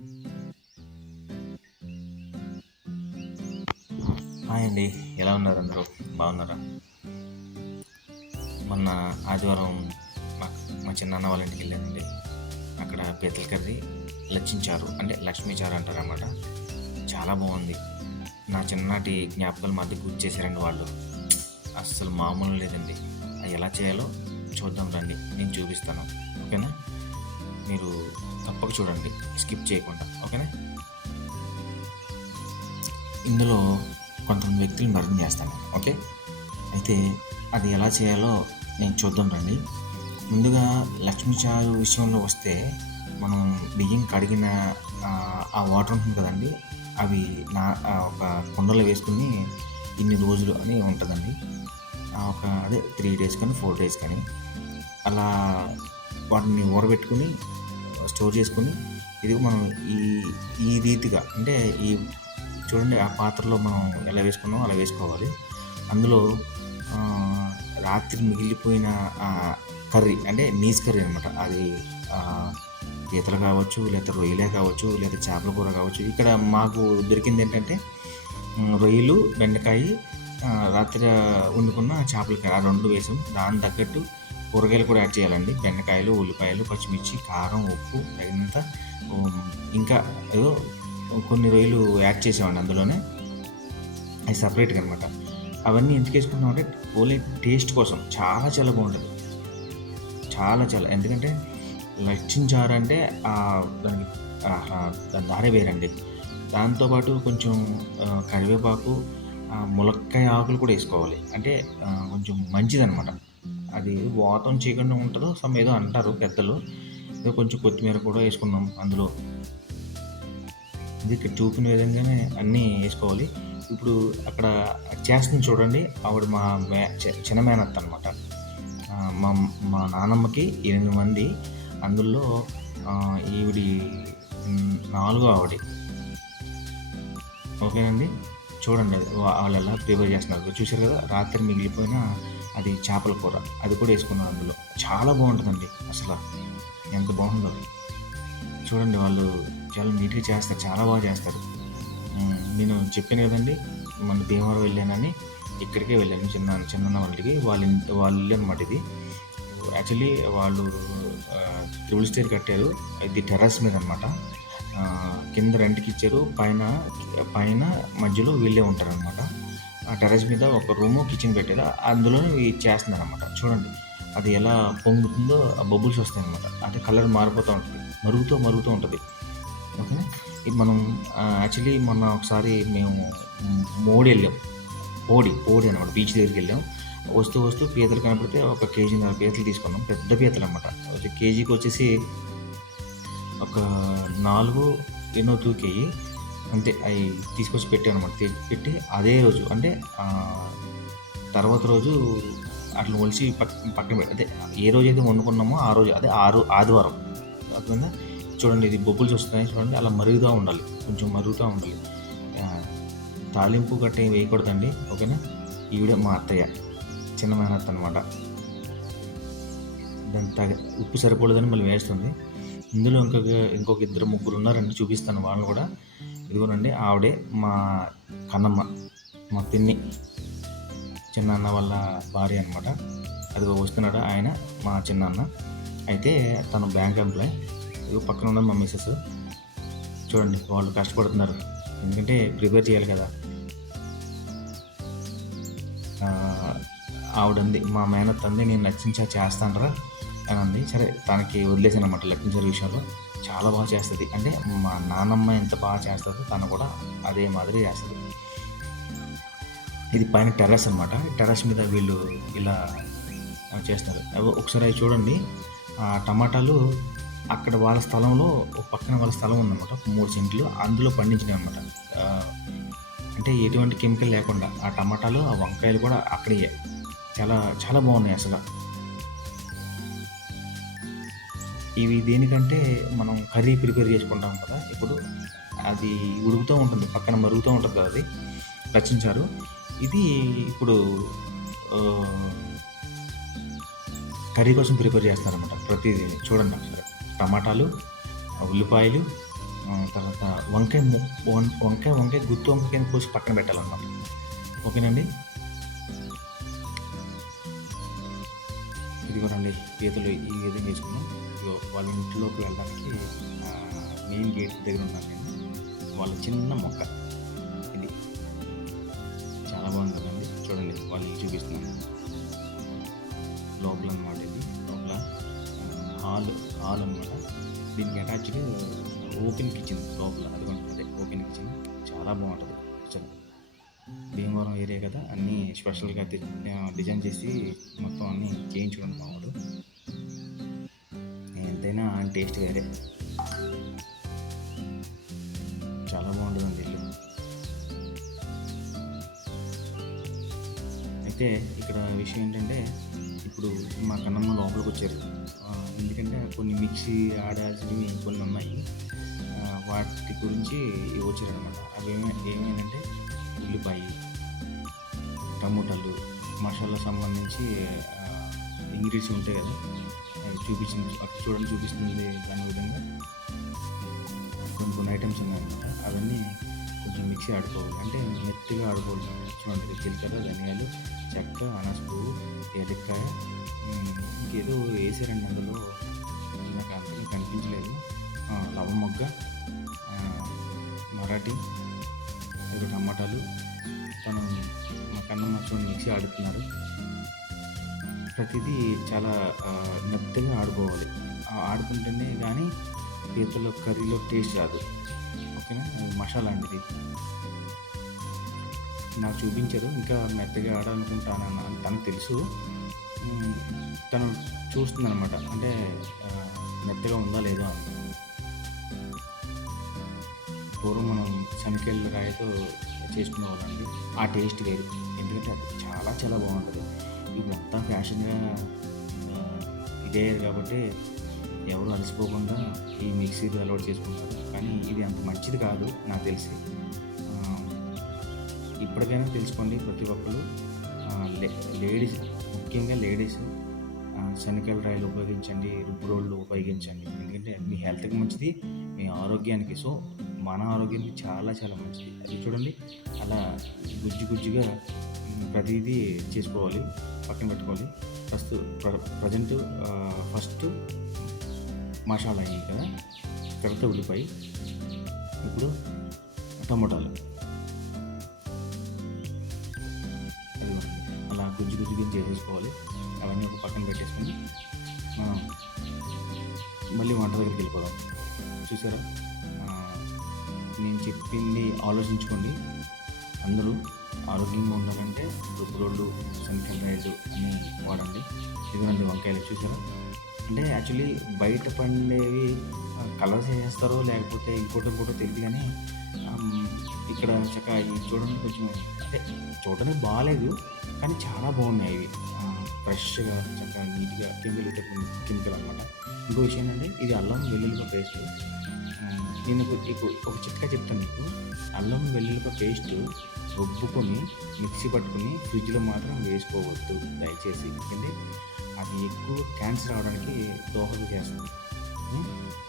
Hi అండి. ఎలా ఉన్నారు అందరూ? బాగున్నారా? మొన్న ఆదివారం మా చిన్నాన్న వాళ్ళ ఇంటికి వెళ్ళానండి. అక్కడ పీతల కర్రీ లక్షించారు అంటే లక్ష్మీ చారు అంటారు అన్నమాట చాలా బాగుంది. నా చిన్ననాటి జ్ఞాపకాలు మధ్య గుర్తు చేశారండి వాళ్ళు. అస్సలు మామూలు లేదండి. అది ఎలా చేయాలో చూద్దాం రండి. నేను చూపిస్తాను. ఓకేనా? మీరు తప్పక చూడండి. స్కిప్ చేయకుండా. ఓకేనా? ఇందులో కొంతమంది వ్యక్తులు మరణం చేస్తాను ఓకే? అయితే అది ఎలా చేయాలో నేను చూద్దాం రండి. ముందుగా లక్ష్మీ చారు విషయంలో వస్తే మనం బియ్యం కడిగిన ఆ, వాటర్ ఉంటుంది కదండి. అవి నా ఒక కుండలో వేసుకుని ఇన్ని రోజులు అని ఉంటుందండి. ఒక అదే త్రీ డేస్ కానీ ఫోర్ డేస్ కానీ అలా వాటిని ఊరబెట్టుకుని స్టోర్ చేసుకుని ఇది మనం ఈ ఈ రీతిగా అంటే ఈ చూడండి ఆ పాత్రలో మనం ఎలా వేసుకున్నామో అలా వేసుకోవాలి. అందులో రాత్రి మిగిలిపోయిన కర్రీ అంటే నీస్ కర్రీ అనమాట అది పీతలు కావచ్చు లేదా రొయ్యలే కావచ్చు లేదా చేపల కూర కావచ్చు. ఇక్కడ మాకు దొరికింది ఏంటంటే రొయ్యలు బెండకాయ రాత్రి వండుకున్న చేపల కర్రీ. ఆ రెండు వేసాం. దాని తగ్గట్టు కూరగాయలు కూడా యాడ్ చేయాలండి. బెండకాయలు ఉల్లిపాయలు పచ్చిమిర్చి కారం ఉప్పు తగినంత ఇంకా ఏదో కొన్ని రొయ్యలు యాడ్ చేసేవాడిని అందులోనే. అవి సపరేట్గా అనమాట అవన్నీ ఎందుకు వేసుకున్నాం అంటే ఓన్లీ టేస్ట్ కోసం. చాలా చాలా బాగుంటుంది. చాలా చాలా. ఎందుకంటే లక్షించారు అంటే దానికి దాని దారే వేరండి. దాంతోపాటు కొంచెం కరివేపాకు ములక్కాయ ఆకులు కూడా వేసుకోవాలి. అంటే కొంచెం మంచిదనమాట అది వాతం చేయకుండా ఉంటుందో సమ్ ఏదో అంటారు పెద్దలు. ఏదో కొంచెం కొత్తిమీర కూడా వేసుకున్నాం అందులో. ఇది ఇక్కడ చూపిన విధంగానే అన్నీ వేసుకోవాలి. ఇప్పుడు అక్కడ చేస్తుంది చూడండి ఆవిడ మా మే చి- చిన్న మేనత్త అనమాట మా మా నానమ్మకి ఎనిమిది మంది. అందులో ఈవిడి నాలుగో ఆవిడ. ఓకేనండి? చూడండి అది. వాళ్ళు ఎలా ప్రిపేర్ చేస్తున్నారు. చూసారు కదా? రాత్రి మిగిలిపోయిన అది చేపల కూర. అది కూడా వేసుకున్నాను అందులో. చాలా బాగుంటుందండి. అసలు ఎంత బాగుందో. చూడండి వాళ్ళు చాలా నీట్గా చేస్తారు. చాలా బాగా చేస్తారు. నేను చెప్పాను కదండి మన భీమవరం వెళ్ళానని ఇక్కడికే వెళ్ళాను. చిన్న చిన్న వాళ్ళకి. వాళ్ళ వాళ్ళు వాళ్ళ అనమాట ఇది. యాక్చువల్లీ వాళ్ళు త్రిబుల్ స్టేర్ కట్టారు. ఇది టెర్రస్ మీద అనమాట కింద రెంట్కి ఇచ్చారు. పైన పైన మధ్యలో వీళ్ళే ఉంటారనమాట టెర్రస్ మీద ఒక రూమ్ కిచెన్ పెట్టారు అందులోనే ఇది చేస్తున్నారు అనమాట చూడండి అది ఎలా పొంగుతుందో ఆ బబుల్స్ వస్తాయి అనమాట అంటే కలర్ మారిపోతూ ఉంటుంది మరుగుతూ మరుగుతూ ఉంటుంది. ఓకే ఇది మనం యాక్చువల్లీ మొన్న ఒకసారి మేము మోడీ మోడి వెళ్ళాం. పోడి పోడి అనమాట బీచ్ దగ్గరికి వెళ్ళాం. వస్తూ వస్తూ పీతలు కనపడితే ఒక కేజీన్నర పీతలు తీసుకున్నాం. పెద్ద పీతలు అనమాట కేజీకి వచ్చేసి ఒక నాలుగు ఎన్నో తూకేయి అంతే అవి తీసుకొచ్చి పెట్టాను అనమాట పెట్టి అదే రోజు అంటే తర్వాత రోజు అట్లా ఒలిచి పక్క పక్కన పెట్టి అదే ఏ రోజు అయితే వండుకున్నామో ఆ రోజు అదే ఆరు ఆదివారం. కాకుండా చూడండి ఇది బొబ్బులు వస్తున్నాయి చూడండి అలా మరుగుతూ ఉండాలి. కొంచెం మరుగుతూ ఉండాలి. తాలింపు గట్ట ఏం వేయకూడదండి ఓకేనా? ఈవిడ మా అత్తయ్య చిన్న మేనత్త అనమాట దాని తగ ఉప్పు సరిపోలేదని మళ్ళీ వేస్తుంది. ఇందులో ఇంకొక ఇంకొక ఇద్దరు ముగ్గురు ఉన్నారండి చూపిస్తాను వాళ్ళని కూడా. ఇదిగోనండి ఆవిడే మా కన్నమ్మ మా పిన్ని చిన్నాన్న వాళ్ళ భార్య అనమాట అదిగో వస్తున్నాడు ఆయన మా చిన్నాన్న. అయితే తను బ్యాంక్ ఎంప్లాయ్. ఇదిగో పక్కన ఉన్న మా మిస్సెస్ చూడండి వాళ్ళు కష్టపడుతున్నారు. ఎందుకంటే ప్రిపేర్ చేయాలి కదా. ఆవిడంది మా మేనత్ అంది నేను నచ్చించా చేస్తానరా అని అంది సరే తనకి వదిలేసాను అనమాట లక్ష్మీచారి విషయంలో. చాలా బాగా చేస్తుంది. అంటే మా నాన్నమ్మ ఎంత బాగా చేస్తుందో తను కూడా అదే మాదిరి చేస్తుంది. ఇది పైన టెర్రస్ అనమాట టెర్రస్ మీద వీళ్ళు ఇలా చేస్తారు. ఒకసారి అవి చూడండి. ఆ టమాటాలు అక్కడ వాళ్ళ స్థలంలో ఒక పక్కన వాళ్ళ స్థలం ఉందన్నమాట. మూడు సెంట్లు అందులో పండించినాయి అనమాట అంటే ఎటువంటి కెమికల్ లేకుండా ఆ టమాటాలు ఆ వంకాయలు కూడా అక్కడే. చాలా చాలా బాగున్నాయి అసలు. ఇవి దేనికంటే మనం కర్రీ ప్రిపేర్ చేసుకుంటాం కదా ఇప్పుడు అది ఉడుకుతూ ఉంటుంది పక్కన మరుగుతూ ఉంటుంది కదా అది రచించారు. ఇది ఇప్పుడు కర్రీ కోసం ప్రిపేర్ చేస్తారనమాట ప్రతిదీ చూడండి ఒకసారి. టమాటాలు ఉల్లిపాయలు తర్వాత వంకాయ వం- వంకాయ వంకాయ గుత్తి వంకాయ కింద కోసి పక్కన పెట్టాలన్నమాట. ఓకేనండి? ఇదిగోనండి పీతలు ఈ విధంగా వేసుకున్నాం. ఇంట్లో వాళ్ళ ఇంట్లోకి వెళ్ళడానికి మెయిన్ గేట్ దగ్గర ఉన్నాను నేను. వాళ్ళ చిన్న మొక్క. ఇది. చాలా బాగుంటుందండి. చూడండి వాళ్ళు చూపిస్తున్నాను. లోపల అనమాట ఇది. లోపల హాల్ హాల్ అనమాట దీనికి అటాచ్డ్ ఓపెన్ కిచెన్ లోపల. అది అదే ఓపెన్ కిచెన్ చాలా బాగుంటుంది. కిచెన్ భీమవరం ఏరియా కదా. అన్నీ స్పెషల్గా డిజైన్ చేసి మొత్తం అన్నీ చేయించుకున్నాం మా వాడు. ఆయన టేస్ట్ వేరే. చాలా బాగుంటుందండి ఇల్లు అయితే ఇక్కడ విషయం ఏంటంటే ఇప్పుడు మా కన్నమ్మ లోపలికి వచ్చారు. ఎందుకంటే కొన్ని మిక్సీ ఆడాల్సినవి కొన్ని ఉన్నాయి. వాటి గురించి ఇవి వచ్చారనమాట అవి ఏమే ఏమేంటంటే ఉల్లిపాయ టమోటాలు మసాలా సంబంధించి ఇంగ్రీడియంట్స్ ఉంటాయి కదా. చూపించింది. అక్కడ చూడండి చూపిస్తుంది దాని విధంగా. కొన్ని కొన్ని ఐటమ్స్ ఉన్నాయన్నమాట అవన్నీ కొంచెం మిక్సీ ఆడుకోవాలి. అంటే మెత్తగా ఆడుకోవాలి. చూడండి జీలకర్ర ధనియాలు చెక్క అనాస పువ్వు ఏలక్కాయ ఇంకేదో వేసారండి అందులో నాకు అంతగా కనిపించలేదు. ఆ, లవ మొగ్గ మరాఠీ ఇక టమాటాలు. తను మా కన్నమ్మ చూడండి మిక్సీ ఆడుతున్నారు. ప్రతిదీ చాలా మెత్తగా ఆడుకోవాలి. ఆడుకుంటేనే కానీ పీతలో కర్రీలో టేస్ట్ రాదు. ఓకేనా? మసాలా అండి నాకు చూపించారు. ఇంకా మెత్తగా ఆడాలనుకుంటానని తనకు తెలుసు. తను చూస్తుంది అనమాట అంటే మెత్తగా ఉందా లేదా అని. పూర్వం మనం శనకెళ్ళ రాయతో చేసుకునే వాళ్ళండి ఆ టేస్ట్ వేరు. ఎందుకంటే అది చాలా చాలా బాగుంటుంది. ఇప్పుడు మొత్తం ఫ్యాషన్గా ఇదే కాబట్టి ఎవరు అలసిపోకుండా ఈ మిక్సీలు అలవాటు చేసుకుంటారు. కానీ ఇది అంత మంచిది కాదు నాకు తెలిసి. ఇప్పటికైనా తెలుసుకోండి ప్రతి ఒక్కరు. లేడీస్ ముఖ్యంగా లేడీస్ శనగల రాయలు ఉపయోగించండి రుబ్బురోళ్ళు ఉపయోగించండి. ఎందుకంటే మీ హెల్త్కి మంచిది మీ ఆరోగ్యానికి. సో మన ఆరోగ్యానికి చాలా చాలా మంచిది. అది చూడండి అలా గుజ్జు గుజ్జుగా ప్రతిదీ చేసుకోవాలి పక్కన పెట్టుకోవాలి. ఫస్ట్ ప్రజెంట్ ఫస్ట్ మసాలా అయ్యి కదా తర్వాత ఉల్లిపాయ ఇప్పుడు టమోటాలు. అది అలా గుజ్జు గుజ్జు గుజ్జు చేసేసుకోవాలి. అవన్నీ ఒక పక్కన పెట్టేసుకొని మనం మళ్ళీ వంట దగ్గరికి వెళ్ళిపోదాం. చూసారా? నేను చెప్పింది ఆలోచించుకోండి. అందరూ ఆరోగ్యంగా ఉండాలంటే రుబ్బురోళ్ళు శనగకాయలు అని వాడండి. ఇదిగోండి వంకాయలు చూసారా? అంటే యాక్చువల్లీ బయట పండేవి కలర్స్ వేస్తారో లేకపోతే ఇంకోటి ఇంకోటో తెలియదు కానీ ఇక్కడ చక్కగా ఇవి చూడండి కొంచెం అంటే చూడడానికి బాగాలేదు కానీ చాలా బాగున్నాయి ఇవి. ఫ్రెష్గా చక్కగా నీట్గా కెమికల్ అయితే కెమికల్ అనమాట ఇంకో విషయం ఏంటంటే ఇది అల్లం వెల్లుల్లిపాయ పేస్ట్. నేను ఒక- చిట్కా చెప్తాను మీకు. అల్లం వెల్లుల్లిపాయ పేస్ట్ రుబ్బుకొని మిక్సీ పట్టుకొని ఫ్రిడ్జ్లో మాత్రం వేసుకోవద్దు. దయచేసి ఎందుకంటే అది ఎక్కువ క్యాన్సర్ అవడానికి దోహదం చేస్తుంది.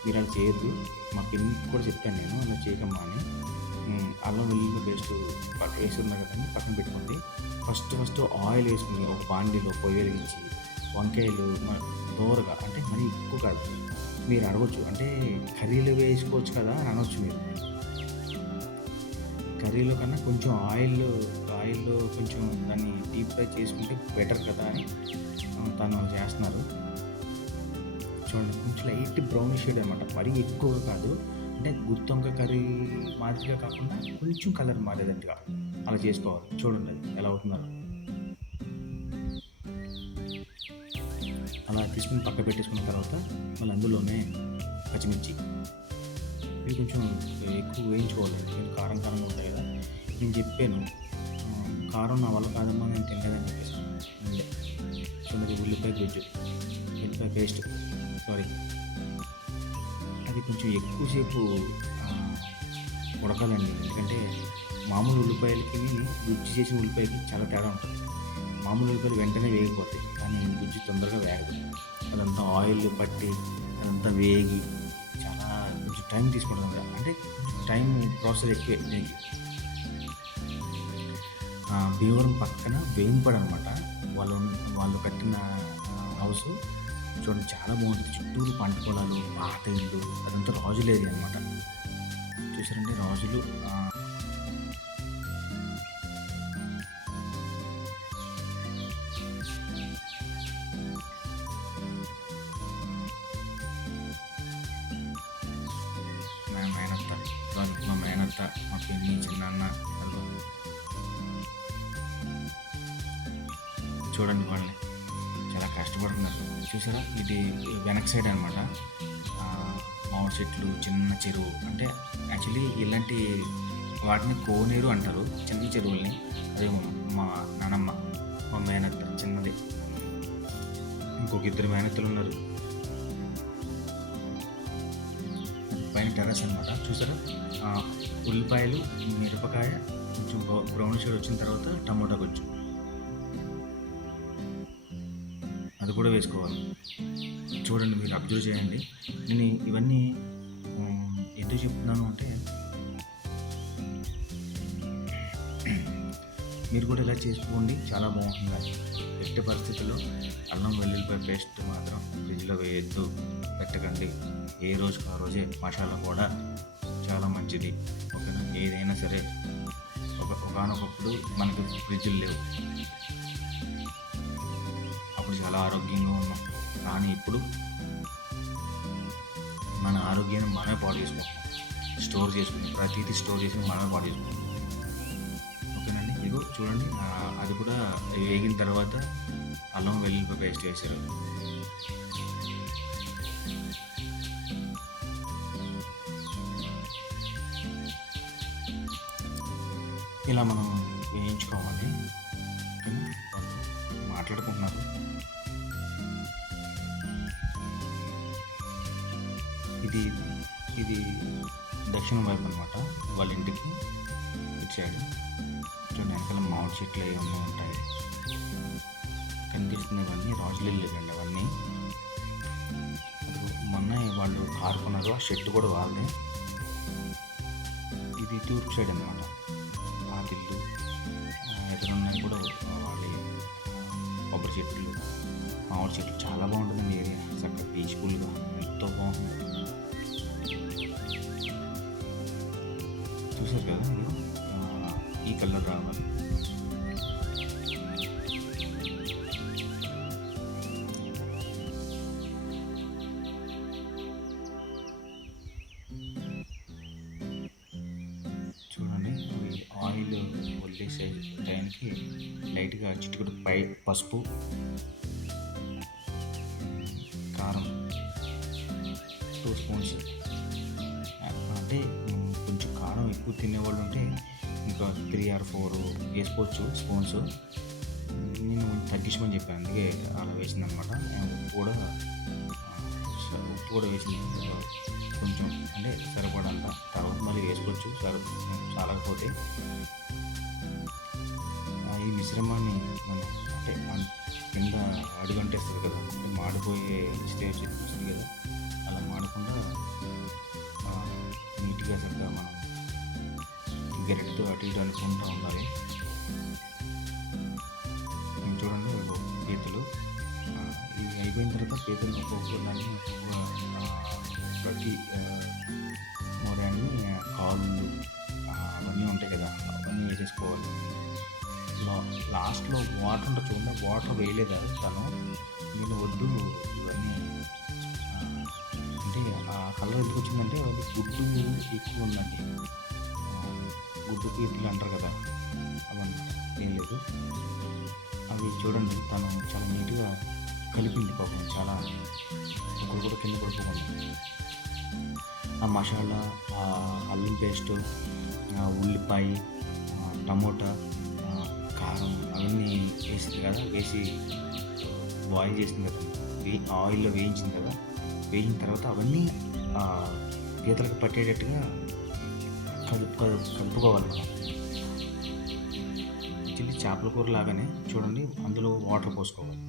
మీరు అలా చేయొద్దు. మా పిల్లలకి కూడా చెప్పాను నేను అలా చేయకమ్మా అని అల్లం వెల్లుల్లి పేస్ట్ పక్క వేసుకున్నారు కదండి పక్కన పెట్టుకోండి. ఫస్ట్ ఫస్ట్ ఆయిల్ వేసుకుని ఒక బాండీలో పొయ్యి వెలిగించి వంకాయలు దోరగా అంటే మరీ ఎక్కువ కాదు. మీరు అడగచ్చు అంటే కర్రీలు వేసుకోవచ్చు కదా అని అనొచ్చు మీరు. కర్రీలో కన్నా కొంచెం ఆయిల్ ఆయిల్లో కొంచెం దాన్ని డీప్ ఫ్రై చేసుకుంటే బెటర్ కదా అని తను చేస్తున్నారు. చూడండి కొంచెం లైట్ బ్రౌన్ షేడ్ అనమాట మరీ ఎక్కువ కాదు. అంటే గుత్తొంక కర్రీ మాదిరిగా కాకుండా కొంచెం కలర్ మారేటట్టుగా అలా చేసుకోవాలి. చూడండి అది ఎలా అవుతున్నారు అలా తీసుకుని పక్క పెట్టేసుకున్న తర్వాత మళ్ళీ అందులోనే పచ్చిమిర్చి. ఇవి కొంచెం ఎక్కువ వేయించుకోవాలి నేను కారం కారంగా ఉంటాయి కదా. నేను చెప్పాను. కారం నా వల్ల కాదమ్మా నేను తినలేదని చెప్పేసి. ఉండే చిన్నది ఉల్లిపాయ గుజ్జు ఉల్లిపాయ పేస్ట్. సారీ అది కొంచెం ఎక్కువసేపు ఉడకాలండి. ఎందుకంటే మామూలు ఉల్లిపాయలకి గుజ్జు చేసిన ఉల్లిపాయకి చాలా తేడా ఉంటుంది. మామూలు ఉల్లిపాయలు వెంటనే వేగిపోతాయి. కానీ గుజ్జు తొందరగా వేగదు. అదంతా ఆయిల్ పట్టి అదంతా వేగి టైం తీసుకుంటుంది కదా అంటే టైం ప్రాసెస్ ఎక్కువ దీనికి భీమవరం పక్కన వేయింపడ అనమాట వాళ్ళు వాళ్ళు కట్టిన హౌస్ చూడండి చాలా బాగుంటుంది. చుట్టూరు పంట పొలాలు పాత ఇల్లు అదంతా రాజులు ఏరియా అనమాట చూసారంటే రాజులు చూడండి వాళ్ళని. చాలా కష్టపడుతున్నారు. చూసారా? ఇది వెనక సైడ్ అనమాట మామిడి చెట్లు చిన్న చెరువు. అంటే యాక్చువల్లీ ఇలాంటి వాటిని కోనేరు అంటారు. చిన్న చెరువుల్ని. అదే మా నానమ్మ మా మేనత్త చిన్నది. ఇంకొక ఇద్దరు మేనత్తలు ఉన్నారు. పైన టెర్రస్ అనమాట చూసారా? ఉల్లిపాయలు మిరపకాయ కొంచెం బ్రౌన్ షేడ్ వచ్చిన తర్వాత టమోటా కొంచెం. కూడా వేసుకోవాలి. చూడండి మీరు అబ్జర్వ్ చేయండి. నేను ఇవన్నీ ఎందుకు చెప్తున్నాను అంటే మీరు కూడా ఇలా చేసుకోండి. చాలా బాగుంటుంది. ఎట్టి పరిస్థితుల్లో అల్లం వెల్లుల్లిపాయ పేస్ట్ మాత్రం ఫ్రిడ్జ్లో వేయద్దు. పెట్టకండి. ఏ రోజుకు ఆ రోజే మసాలా కూడా చాలా మంచిది. ఓకేనా? ఏదైనా సరే ఒక ఒకనొకప్పుడు మనకి ఫ్రిడ్జ్లు లేవు. చాలా ఆరోగ్యంగా ఉన్నాం. కానీ ఇప్పుడు మన ఆరోగ్యాన్ని మనమే పాడు చేసుకుంటాం స్టోర్ చేసుకుని ప్రతిదీ స్టోర్ చేసి మనమే పాడు చేసుకుంటాం ఓకేనండి? ఇదిగో చూడండి అది కూడా వేగిన తర్వాత అల్లం వెల్లుల్లిపాయ పేస్ట్ వేసారు ఇలా మనం వేయించుకోవాలి. మాట్లాడుకుంటున్నాం దక్షిణం వైపు అనమాట వాళ్ళ ఇంటికి ఇటు చూడండి వెనకాల మామిడి చెట్లు ఏమన్నా ఉంటాయి. కనిపిస్తున్నవన్నీ రాజులు అండి అవన్నీ. మొన్న వాళ్ళు ఆడుకున్నారు ఆ షెడ్ కూడా వాళ్ళే ఇది తూర్పు సైడ్ అనమాట పాతిల్లు ఎదురున్నాయి కూడా వాళ్ళే కొబ్బరి చెట్లు మామిడి చెట్లు. చాలా బాగుంటుందండి ఏరియా. చక్కగా పీస్ఫుల్గా ఎంతో బాగుంటుంది కదా ఈ కలర్ రావాలి. చూడండి ఆయిల్ వదిలేసే టైంకి లైట్గా చిట్టుకుడు పై పసుపు కారం ఎక్కువ తినేవాళ్ళు ఉంటే ఇంకా త్రీ ఆర్ ఫోర్ వేసుకోవచ్చు స్పూన్స్. నేను తగ్గించమని చెప్పాను అందుకే అలా వేసింది అనమాట ఉప్పు కూడా ఉప్పు కూడా వేసింది. కొంచెం అంటే సరిపడంత. తర్వాత మళ్ళీ వేసుకోవచ్చు సరి చాలకపోతే. ఈ మిశ్రమాన్ని మనం అంటే కింద అడుగంటేస్తుంది కదా అంటే మాడిపోయే స్టేజ్ వస్తుంది కదా అలా మాడకుండా గెరెట్తో అటు ఇటు అనుకుంటూ ఉండాలి. ఉమ్, చూడండి ఇదిగో పీతలు ఇవి అయిపోయిన తర్వాత పీతలు ఒక్కొక్క దాన్ని ప్రతి మొరాన్ని కాళ్ళు అవన్నీ ఉంటాయి కదా అవన్నీ వేసేసుకోవాలి. లాస్ట్లో వాటర్ ఉంటుంది చూడండి వాటర్ వేయలేదు తను? నేను వద్దు ఇవన్నీ అంటే ఆ కలర్ ఎందుకు వచ్చిందంటే అది గుడ్డు ఎక్కువ ఉందండి. గుడ్డు పీతలు అంటారు కదా అవన్నీ. ఏం లేదు. అవి చూడండి తను చాలా నీట్గా కలిపింది పాపం చాలా ఒకరు కూడా కింద పడిపోకుండా. ఆ మసాలా ఆ అల్లం పేస్ట్ ఉల్లిపాయ టమోటా కారం అవన్నీ వేసింది కదా వేసి బాయిల్ చేసింది కదా వే ఆయిల్లో వేయించింది కదా వేయించిన తర్వాత అవన్నీ ఆ పీతలకు పట్టేటట్టుగా కలుపుకోవాలి. మనం చేపల కూర లాగానే చూడండి అందులో వాటర్ పోసుకోవాలి.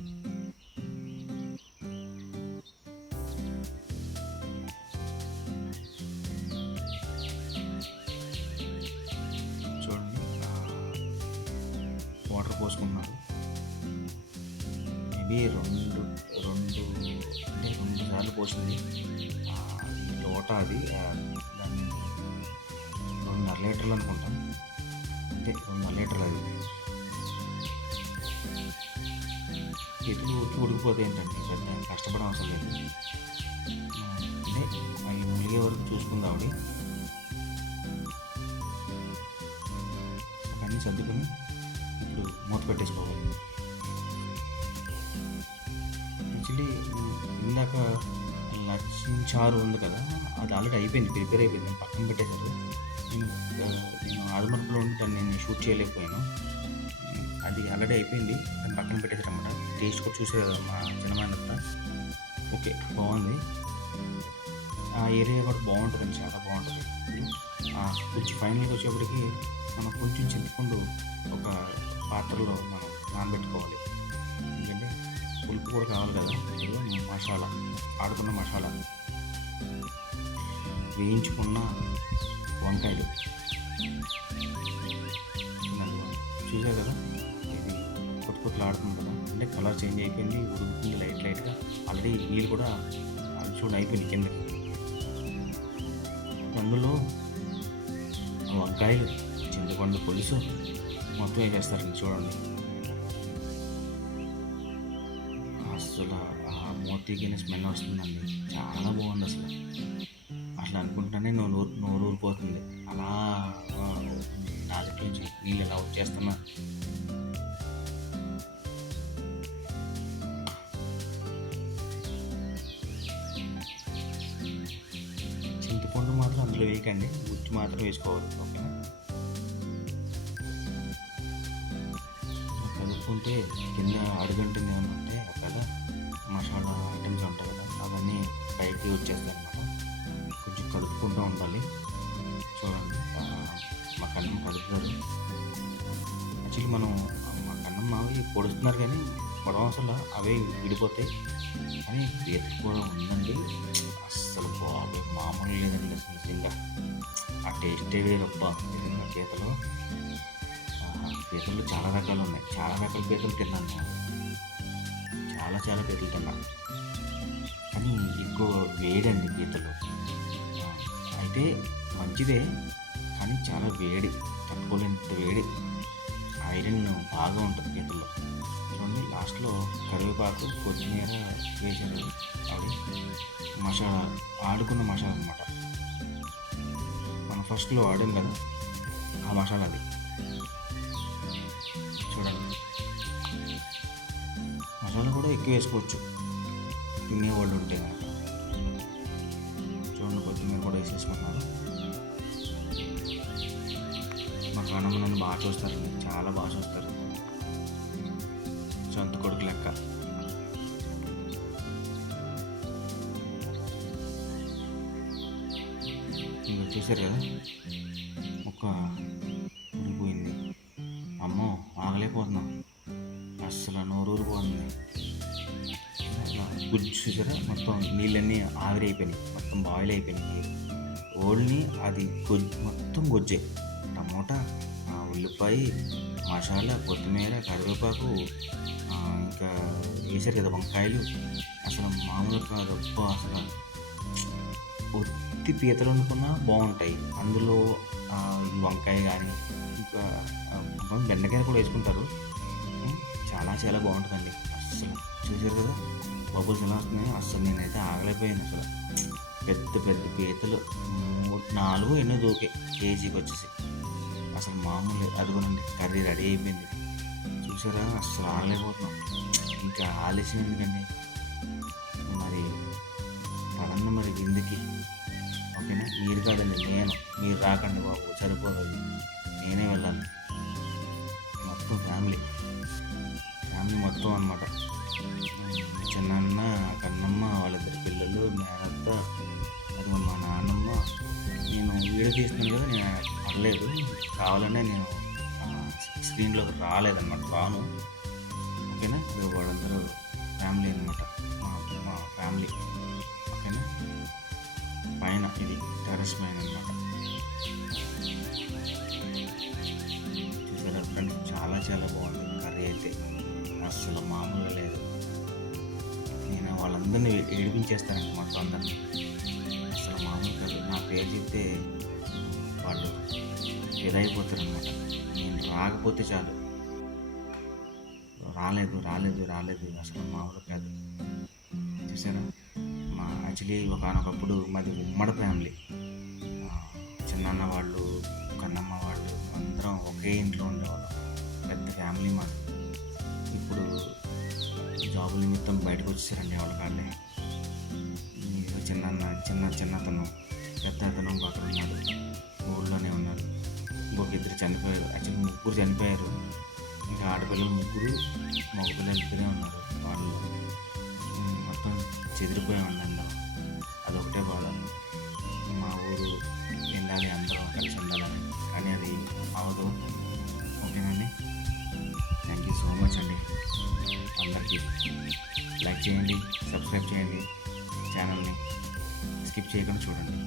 లీటర్లు అనుకుంటాం అంటే రెండున్నర లీటర్లు అది చేతులు ఉడికి ఉడికిపోతే ఏంటంటే పెద్ద కష్టపడడం అవసరం లేదు. అంటే అవి ములిగే వరకు చూసుకుంది ఆవిడ అన్నీ సర్దుకొని ఇప్పుడు మూత పెట్టేసుకోవాలి. యాక్చువల్లీ ఇందాక లక్ష్మీ చారు ఉంది కదా అది ఆల్రెడీ అయిపోయింది ప్రిపేర్ అయిపోయింది పక్కన పెట్టేశారు. నేను ఆ, ఉండి దాన్ని నేను షూట్ చేయలేకపోయాను. అది ఆల్రెడీ అయిపోయింది. దాన్ని పక్కన పెట్టేశారు అనమాట టేస్ట్ కూడా చూసే కదా మా చిన్నమానంతా ఓకే బాగుంది. ఆ ఏరియా కూడా బాగుంటుంది చాలా బాగుంటుంది. కొంచెం ఫైనల్గా వచ్చేప్పటికి మనం కొంచెం చింతపండు ఒక పాత్రలో మనం నానబెట్టుకోవాలి. ఎందుకంటే పులుపు కూడా కావాలి కదా. మసాలా ఆడుకున్న మసాలా. వేయించుకున్న వంకాయలు. చూసా కదా? ఇది కొట్టు కొత్తలు ఆడుతుంది కదా అంటే కలర్ చేంజ్ అయిపోయింది ఉడుకుతుంది లైట్ లైట్గా. ఆల్రెడీ నీళ్ళు కూడా చూడ అయిపోయింది కింద అందులో వంకాయలు చింతపండు పులుసు మొత్తం వేసేస్తారండి చూడండి. అసలు ఆ మూర్తికి స్మెల్ వస్తుందండి. చాలా బాగుంది అసలు. అట్లా అనుకుంటానే నోరు నోరు ఊరిపోతుంది. అలా నాలుగు నుంచి నీళ్ళు ఎలా వచ్చేస్తున్నా చింతపండు మాత్రం అందులో వేయకండి. గుజ్జు మాత్రం వేసుకోవాలి ఓకేనా? కలుపుకుంటే కింద అడుగంటుంది ఏమన్నా? చూడండి మా కన్నం కలుపుతారు యాక్చువల్లీ మనం మా కన్నమ్మ అవి పొడుస్తున్నారు కానీ పొడవ అసలు అవే విడిపోతాయి. కానీ పీత కూడా ఉందండి. అస్సలు బాబు మామూలు లేదండి అసలు నిజంగా. ఆ టేస్టే వేరప్ప నిజంగా గీతలు. పీతలు చాలా రకాలు ఉన్నాయి. చాలా రకాల పీతలు తిన్నాను నేను. చాలా చాలా పీతలు తిన్నాను కానీ ఎక్కువ వేడండి పీతలు అయితే మంచిదే కానీ చాలా వేడి తట్టుకోలేనంత వేడి. ఐరన్ బాగా ఉంటుంది పీతల్లో చూడండి లాస్ట్లో కరివేపాకు కొత్తిమీర వేసారు అవి మసాలా ఆడుకున్న మసాలా అనమాట మనం ఫస్ట్లో ఆడాం కదా ఆ మసాలా అది. చూడండి. మసాలా కూడా ఎక్కువ వేసుకోవచ్చు. తినేవాళ్ళు ఉంటే కనుక చూడండి కొత్తిమీర కూడా వేసేసుకున్నారు. చూస్తారండి చాలా బాగా చూస్తారు. సొంత కొడుకు లెక్క. ఇంకా చూసారు కదా? ఒక ఊరిపోయింది. అమ్మో ఆగలేకపోతున్నాం. అస్సలు నోరు ఊరిపోతుంది. గుజ్జు చూసారా? మొత్తం నీళ్ళన్నీ ఆవిరి అయిపోయినాయి. మొత్తం బాయిల్ అయిపోయినాయి. ఓల్డ్ని అది గొజ్జు మొత్తం గొజ్జే. టమోటా ఉల్లిపాయ మసాలా కొత్తిమీర కరివేపాకు ఇంకా వేసారు కదా వంకాయలు. అసలు మామూలు కాదు అసలు ఒత్తి పీతలు అనుకున్నా బాగుంటాయి. అందులో వంకాయ కానీ ఇంకా బెండకాయ కూడా వేసుకుంటారు. చాలా చాలా బాగుంటుందండి. అస్సలు చూసారు కదా బబుల్స్ ఎలా వస్తున్నాయి అస్సలు నేనైతే ఆగలేకపోయాను అసలు. పెద్ద పెద్ద పీతలు నాలుగు ఎన్నో దూకే కేజీకి వచ్చేసి. అసలు మామూలు. అదిగోనండి కర్రీ రెడీ అయిపోయింది. చూసారా? అసలు ఆగలేకపోతున్నాం ఇంకా ఆలస్యం ఎందుకండి? మరి పదండి మరి విందుకి ఓకేనా? మీరు కాదండి నేను. మీరు రాకండి బాబు సరిపోదు నేనే వెళ్ళాలి. మొత్తం ఫ్యామిలీ. ఫ్యామిలీ మొత్తం అనమాట చిన్నన్న కన్నమ్మ వాళ్ళిద్దరు పిల్లలు మేనత్త అది మా నాన్నమ్మ నేను వీడియో తీస్తున్నాను కదా నేను పర్లేదు. కావాలనే నేను స్క్రీన్లో రాలేదన్నమాట. రాను. ఓకేనా? వాళ్ళందరూ ఫ్యామిలీ అనమాట మా మా ఫ్యామిలీ ఓకేనా? పైన ఇది టెరస్ పైన అనమాట చూసారా ఫ్రెండ్ చాలా చాలా బాగుంది. కర్రీ అయితే అసలు మామూలుగా లేదు. నేను వాళ్ళందరినీ ఏడిపించేస్తానండి మొత్తం అందరినీ. అసలు మామూలు కాదు నా పేరు చెప్తే వాళ్ళు ఇదైపోతారనమాట నేను రాకపోతే చాలు. రాలేదు రాలేదు రాలేదు. అసలు మామూలు కాదు. చూసారా? మా యాక్చువల్లీ ఒకనొకప్పుడు మాది ఉమ్మడి ఫ్యామిలీ. చిన్నాన్న చిన్నన్న వాళ్ళు కన్నమ్మ వాళ్ళు అందరం ఒకే ఇంట్లో ఉండేవాళ్ళం. పెద్ద ఫ్యామిలీ మాది. ఇప్పుడు జాబుల నిమిత్తం బయటకు వచ్చేసారండి వాళ్ళ కాళ్ళే. చిన్న చిన్న చిన్నతను పెద్ద అతను ఇంకొకరు ఉన్నాడు. ఊళ్ళోనే ఉన్నారు. ఇంకొక ఇద్దరు చనిపోయారు. యాక్చువల్లీ ముగ్గురు చనిపోయారు. ఇంకా ఆడపిల్లలు ముగ్గురు మగపిల్లలు ఇద్దరే ఉన్నారు. వాళ్ళు మొత్తం చెదిరిపోయామండి ఉండండి. అదొకటే బాధ. మా ఊరు వెళ్ళాలి అందరం కలిసి ఉండాలని కానీ అది అవదు. ఓకేనండి? థ్యాంక్ యూ సో మచ్ అండి. అందరికీ లైక్ చేయండి సబ్స్క్రైబ్ చేయండి. ఛానల్ని స్కిప్ చేయకుండా చూడండి.